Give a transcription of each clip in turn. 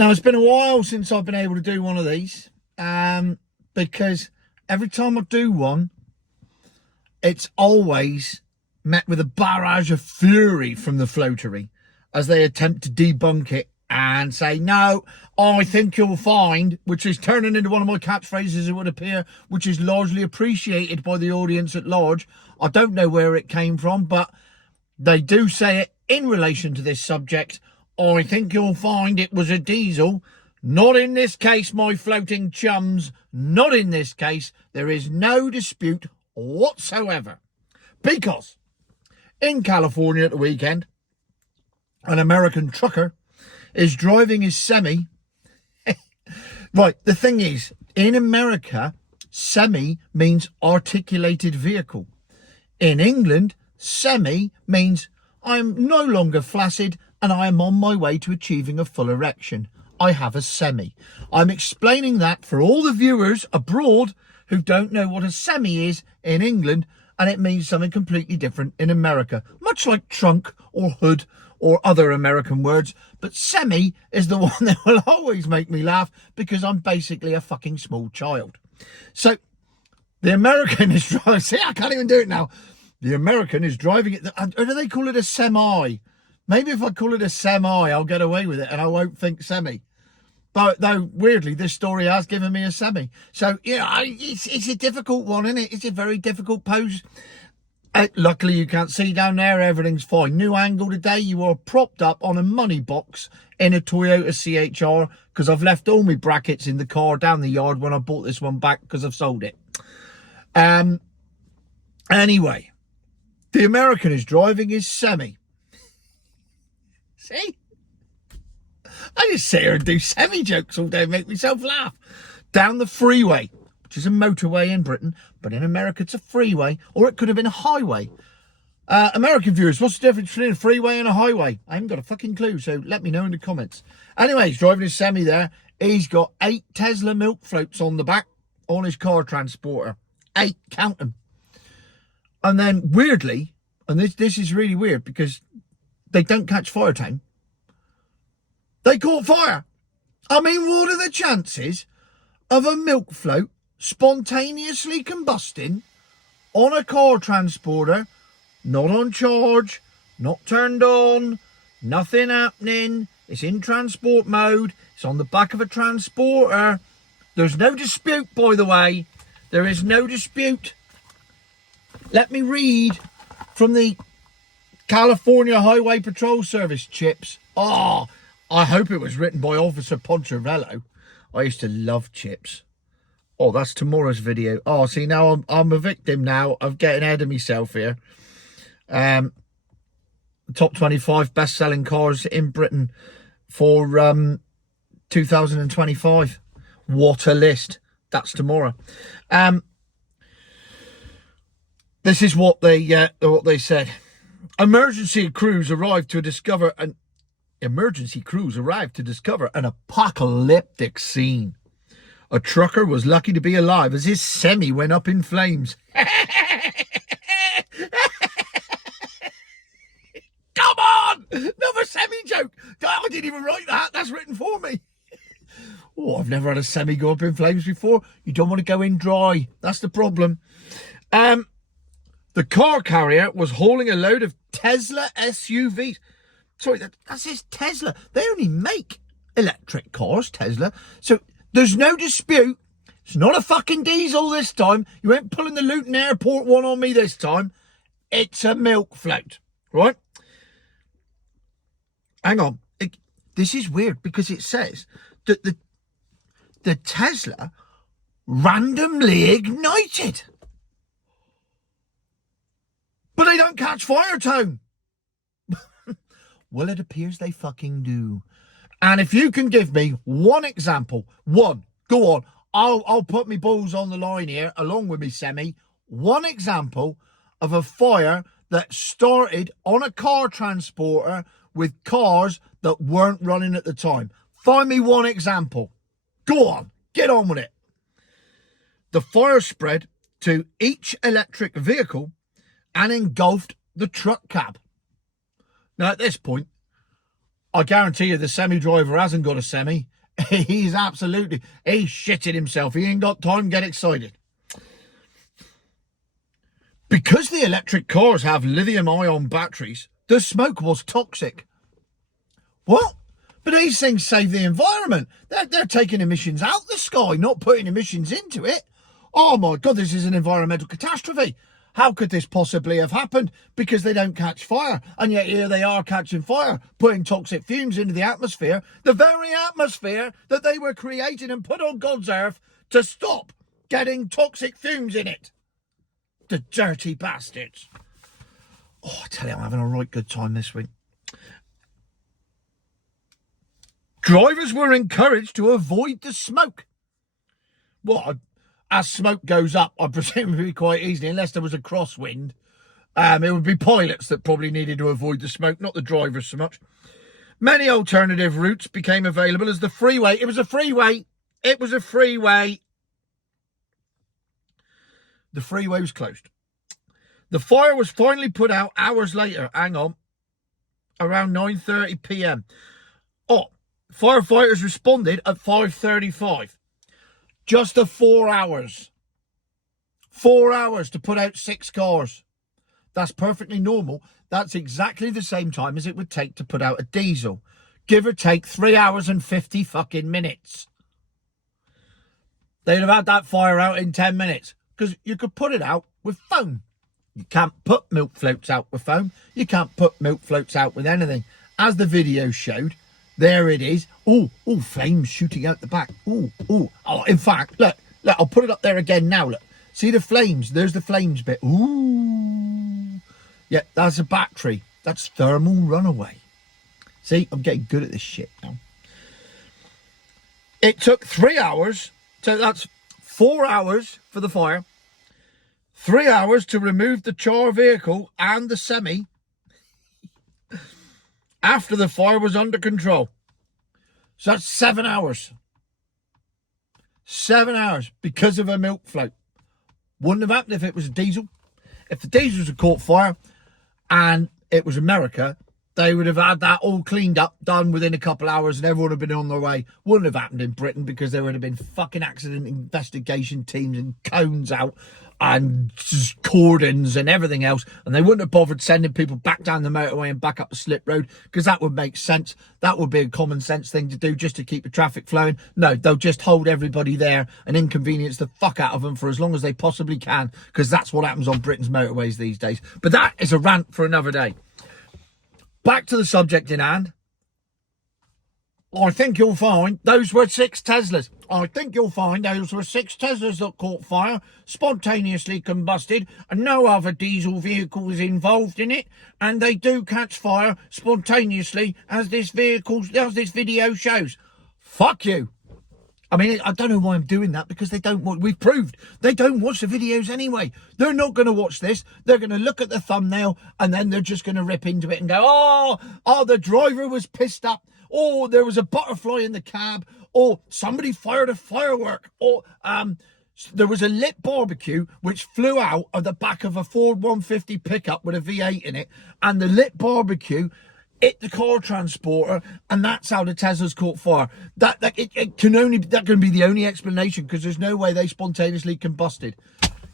Now, it's been a while since I've been able to do one of these, because every time I do one, it's always met with a barrage of fury from the floatery as they attempt to debunk it and say, no, I think you'll find, which is turning into one of my catchphrases, it would appear, which is largely appreciated by the audience at large. I don't know where it came from, but they do say it in relation to this subject. I think you'll find it was a diesel. Not in this case, my floating chums. Not in this case. There is no dispute whatsoever. Because in California at the weekend, an American trucker is driving his semi. Right, the thing is, in America, semi means articulated vehicle. In England, semi means I'm no longer flaccid and I am on my way to achieving a full erection. I have a semi. I'm explaining that for all the viewers abroad who don't know what a semi is in England, and it means something completely different in America, much like trunk or hood or other American words. But semi is the one that will always make me laugh because I'm basically a fucking small child. So the American is driving, see, I can't even do it now. The American is driving it, or do they call it a semi? Maybe if I call it a semi, I'll get away with it and I won't think semi. But though, weirdly, this story has given me a semi. So, yeah, it's a difficult one, isn't it? It's a very difficult pose. Luckily, you can't see down there. Everything's fine. New angle today. You are propped up on a money box in a Toyota CHR because I've left all my brackets in the car down the yard when I bought this one back because I've sold it. Anyway, the American is driving his semi. See? I just sit here and do semi jokes all day and make myself laugh. Down the freeway, which is a motorway in Britain, but in America it's a freeway, or it could have been a highway. American viewers, what's the difference between a freeway and a highway? I haven't got a fucking clue, so let me know in the comments. Anyway, he's driving his semi there. He's got 8 Tesla milk floats on the back on his car transporter. 8, count them. And then weirdly, and this is really weird because they don't catch fire time. They caught fire. I mean, what are the chances of a milk float spontaneously combusting on a car transporter, not on charge, not turned on, nothing happening, it's in transport mode, it's on the back of a transporter. There's no dispute, by the way. There is no dispute. Let me read from the California Highway Patrol Service chips. Oh, I hope it was written by Officer Poncherello. I used to love chips. Oh, that's tomorrow's video. Oh, see, now I'm a victim now of getting ahead of myself here. Top 25 best-selling cars in Britain for 2025. What a list. That's tomorrow. This is what they said. Emergency crews arrived to discover an apocalyptic scene. A trucker was lucky to be alive as his semi went up in flames. Come on! Another semi joke. I didn't even write that. That's written for me. Oh, I've never had a semi go up in flames before. You don't want to go in dry. That's the problem. The car carrier was hauling a load of Tesla SUVs. Sorry, that says Tesla. They only make electric cars, Tesla. So there's no dispute. It's not a fucking diesel this time. You ain't pulling the Luton Airport one on me this time. It's a milk float, right? Hang on. This is weird because it says that the Tesla randomly ignited. But they don't catch fire, Tone. Well, it appears they fucking do. And if you can give me one example, go on, I'll put my balls on the line here, along with me semi, one example of a fire that started on a car transporter with cars that weren't running at the time. Find me one example. Go on, get on with it. The fire spread to each electric vehicle and engulfed the truck cab. Now, at this point, I guarantee you the semi-driver hasn't got a semi. He's shitting himself. He ain't got time to get excited. Because the electric cars have lithium-ion batteries, the smoke was toxic. What? But these things save the environment. They're taking emissions out the sky, not putting emissions into it. Oh my God, this is an environmental catastrophe. How could this possibly have happened? Because they don't catch fire. And yet here they are catching fire, putting toxic fumes into the atmosphere, the very atmosphere that they were created and put on God's earth to stop getting toxic fumes in it. The dirty bastards. Oh, I tell you, I'm having a right good time this week. Drivers were encouraged to avoid the smoke. Well, as smoke goes up, I presume it would be quite easily, unless there was a crosswind. It would be pilots that probably needed to avoid the smoke, not the drivers so much. Many alternative routes became available as the freeway. It was a freeway. It was a freeway. The freeway was closed. The fire was finally put out hours later. Hang on. Around 9:30 p.m. Oh, firefighters responded at 5:35. Just the 4 hours. 4 hours to put out 6 cars. That's perfectly normal. That's exactly the same time as it would take to put out a diesel. Give or take 3 hours and 50 fucking minutes. They'd have had that fire out in 10 minutes. Because you could put it out with foam. You can't put milk floats out with foam. You can't put milk floats out with anything. As the video showed, there it is. Oh, flames shooting out the back. Oh, in fact, look, I'll put it up there again now, look. See the flames? There's the flames bit. Ooh. Yeah, that's a battery. That's thermal runaway. See, I'm getting good at this shit now. It took 3 hours. So that's 4 hours for the fire. 3 hours to remove the char vehicle and the semi after the fire was under control. So that's 7 hours. 7 hours because of a milk float. Wouldn't have happened if it was a diesel. If the diesels had caught fire and it was America, they would have had that all cleaned up, done within a couple hours, and everyone would have been on their way. Wouldn't have happened in Britain because there would have been fucking accident investigation teams and cones out and cordons and everything else, and they wouldn't have bothered sending people back down the motorway and back up the slip road because that would make sense. That would be a common sense thing to do just to keep the traffic flowing. No, they'll just hold everybody there and inconvenience the fuck out of them for as long as they possibly can, because that's what happens on Britain's motorways these days. But that is a rant for another day. Back to the subject in hand. I think you'll find those were 6 Teslas. I think you'll find those were 6 Teslas that caught fire, spontaneously combusted, and no other diesel vehicle was involved in it. And they do catch fire spontaneously, as this video shows. Fuck you. I mean, I don't know why I'm doing that, because we've proved they don't watch the videos anyway. They're not going to watch this. They're going to look at the thumbnail and then they're just going to rip into it and go, oh, the driver was pissed up. Oh, there was a butterfly in the cab. Oh, somebody fired a firework. Oh, there was a lit barbecue which flew out of the back of a Ford 150 pickup with a V8 in it, and the lit barbecue hit the car transporter, and that's how the Tesla's caught fire. That can be the only explanation, because there's no way they spontaneously combusted.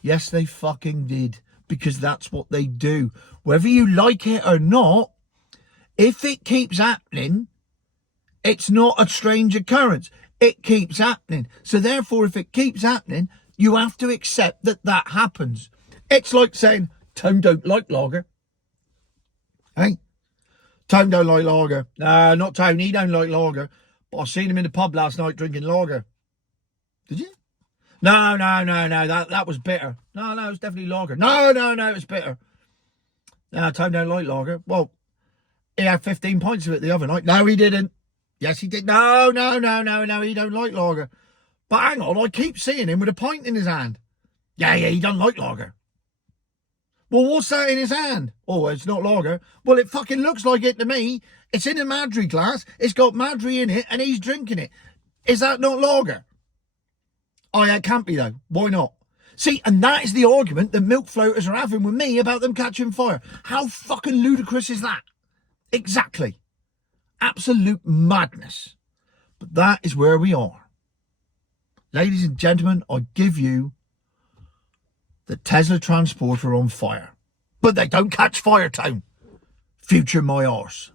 Yes, they fucking did, because that's what they do. Whether you like it or not, if it keeps happening, it's not a strange occurrence. It keeps happening. So therefore, if it keeps happening, you have to accept that that happens. It's like saying, Tone don't like lager. Hey? Tone don't like lager. No, not Tone. He don't like lager. But I seen him in the pub last night drinking lager. Did you? No. That was bitter. No, it was definitely lager. No, it was bitter. No, Tone don't like lager. Well, he had 15 pints of it the other night. No, he didn't. Yes, he did. No, he don't like lager. But hang on, I keep seeing him with a pint in his hand. Yeah, he don't like lager. Well, what's that in his hand? Oh, it's not lager. Well, it fucking looks like it to me. It's in a Madry glass. It's got Madry in it, and he's drinking it. Is that not lager? Oh, yeah, it can't be, though. Why not? See, and that is the argument that milk floaters are having with me about them catching fire. How fucking ludicrous is that? Exactly. absolute madness. But that is where we are. Ladies and gentlemen, I give you the Tesla transporter on fire. But they don't catch fire, town. Future my arse.